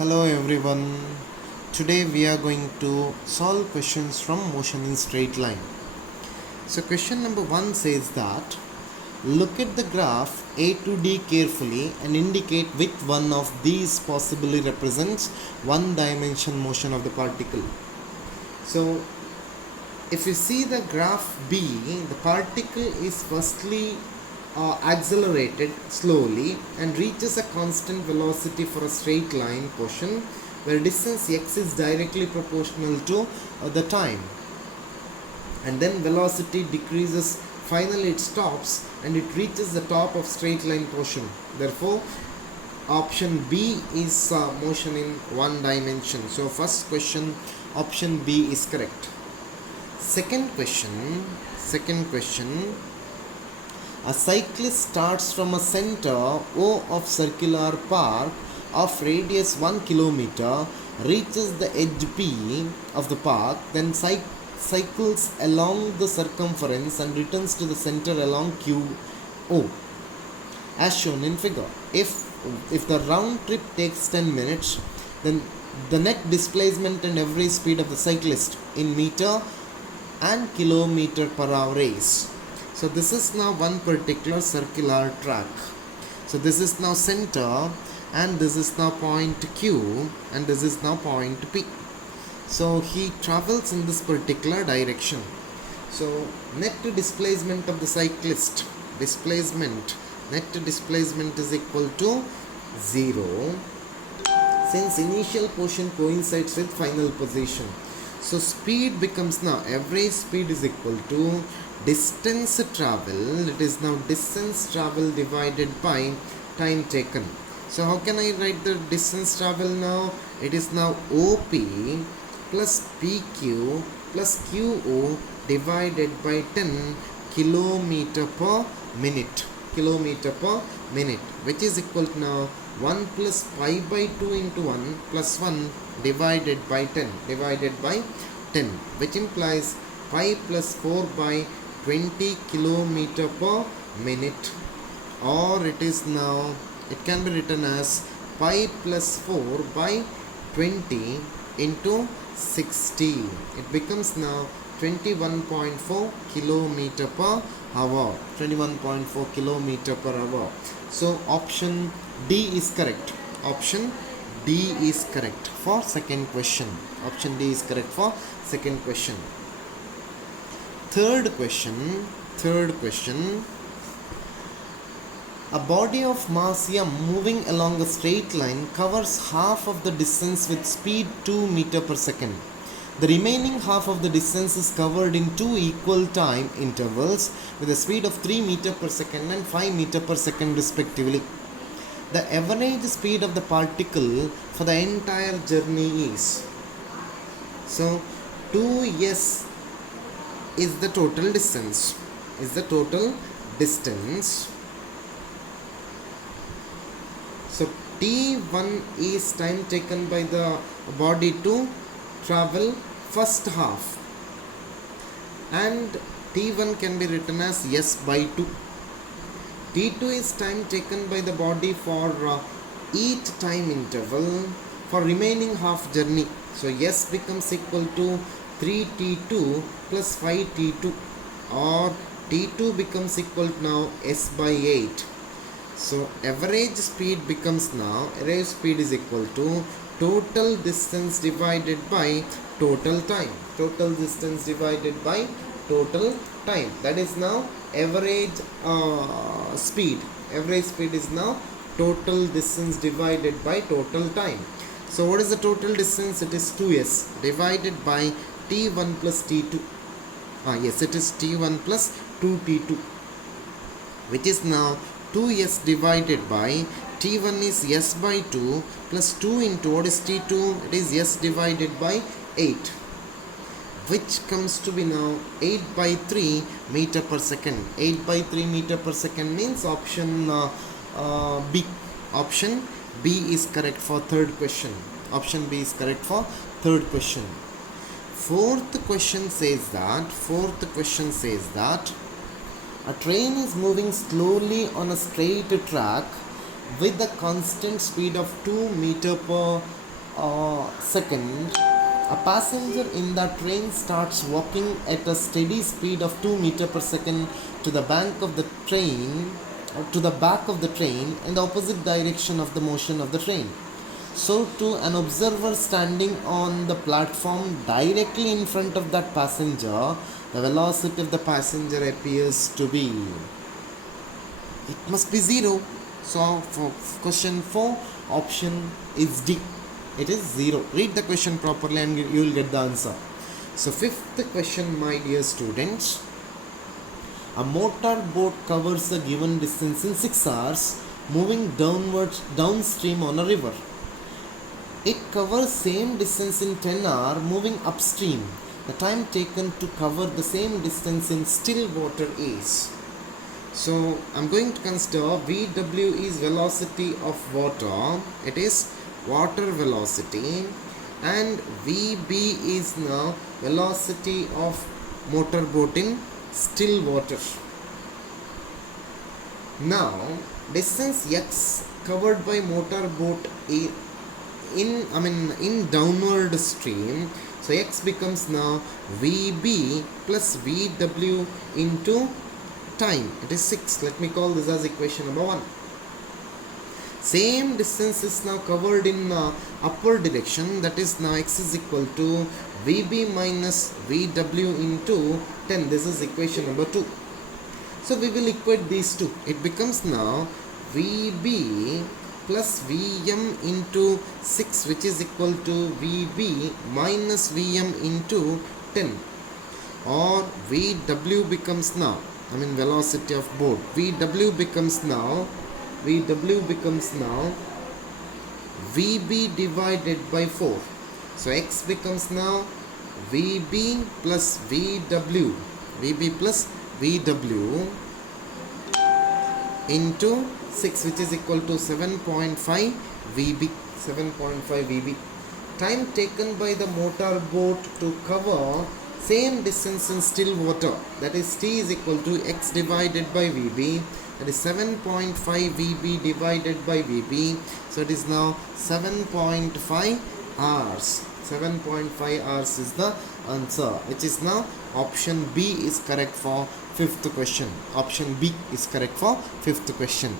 Hello everyone. Today we are going to solve questions from motion in straight line. So question number 1 says that look at the graph A to D carefully and indicate which one of these possibly represents one dimension motion of the particle. So if you see the graph B, the particle is firstly accelerated slowly and reaches a constant velocity for a straight line portion where distance x is directly proportional to the time, and then velocity decreases. Finally it stops and it reaches the top of straight line portion. Therefore option B is motion in one dimension. So first question, option B is correct. Second question, a cyclist starts from a center O of circular path of radius 1 kilometer, reaches the edge P of the path, then cycles along the circumference and returns to the center along QO as shown in figure. If the round trip takes 10 minutes, then the net displacement and average speed of the cyclist in meter and kilometer per hour is. So this is now one particular circular track. So this is now center and this is now point Q and this is now point P. So he travels in this particular direction. So net displacement of the cyclist, net displacement is equal to 0 since initial portion coincides with final position. So speed becomes now average speed is equal to distance travel. It is now distance travel divided by time taken. So how can I write the distance travel now? It is now OP plus PQ plus QO divided by 10 kilometer per minute, which is equal to now 1 plus pi by 2 into 1 plus 1 divided by 10, which implies pi plus 4 by 20 kilometer per minute, or it can be written as pi plus 4 by 20 into 60. It becomes now 21.4 kilometer per hour. So option D is correct. Option D is correct for second question. Third question. A body of mass m moving along a straight line covers half of the distance with speed 2 meter per second. The remaining half of the distance is covered in two equal time intervals with a speed of 3 meter per second and 5 meter per second respectively. The average speed of the particle for the entire journey is. So 2s is the total distance. So T1 is time taken by the body to travel first half, and T1 can be written as S by 2. T2 is time taken by the body for each time interval for remaining half journey. So S becomes equal to 3T2 plus 5T2, or T2 becomes equal to now S by 8. So average speed is equal to total distance divided by total time. That is now average speed. Average speed is now total distance divided by total time. So what is the total distance? It is 2s divided by T1 plus T2. It is T1 plus 2T2, which is now 2s divided by T1 is s by 2 plus 2 into what is T2? It is s divided by 8, which comes to be now 8 by 3 meter per second. 8 by 3 meter per second means option B. Option B is correct for third question. Fourth question says that a train is moving slowly on a straight track with a constant speed of 2 meter per Second, a passenger in the train starts walking at a steady speed of 2 meters per second to the back of the train in the opposite direction of the motion of the train. So to an observer standing on the platform directly in front of that passenger, the velocity of the passenger appears to be, it must be 0. So for question 4, option is D. It is 0. Read the question properly and you will get the answer. So fifth question, my dear students. A motor boat covers a given distance in 6 hours moving downstream on a river. It covers same distance in 10 hours moving upstream. The time taken to cover the same distance in still water is. So I'm going to consider VW is velocity of water. It is water velocity, and VB is now velocity of motor boat in still water. Now distance x covered by motor boat in downward stream, so x becomes now VB plus VW into time. It is 6. Let me call this as equation number 1. Same distance is now covered in upward direction, that is now x is equal to VB minus VW into 10. This is equation number 2. So we will equate these two. It becomes now VB plus Vm into 6, which is equal to VB minus Vm into 10, or VW becomes now, velocity of boat, VW becomes now VB divided by 4. So x becomes now VB plus VW into 6, which is equal to 7.5 VB. Time taken by the motor boat to cover same distance in still water, that is T is equal to x divided by VB, that is 7.5 VB divided by VB. So it is now 7.5 hours. 7.5 hours is the answer, which is now option B is correct for fifth question. Option B is correct for fifth question.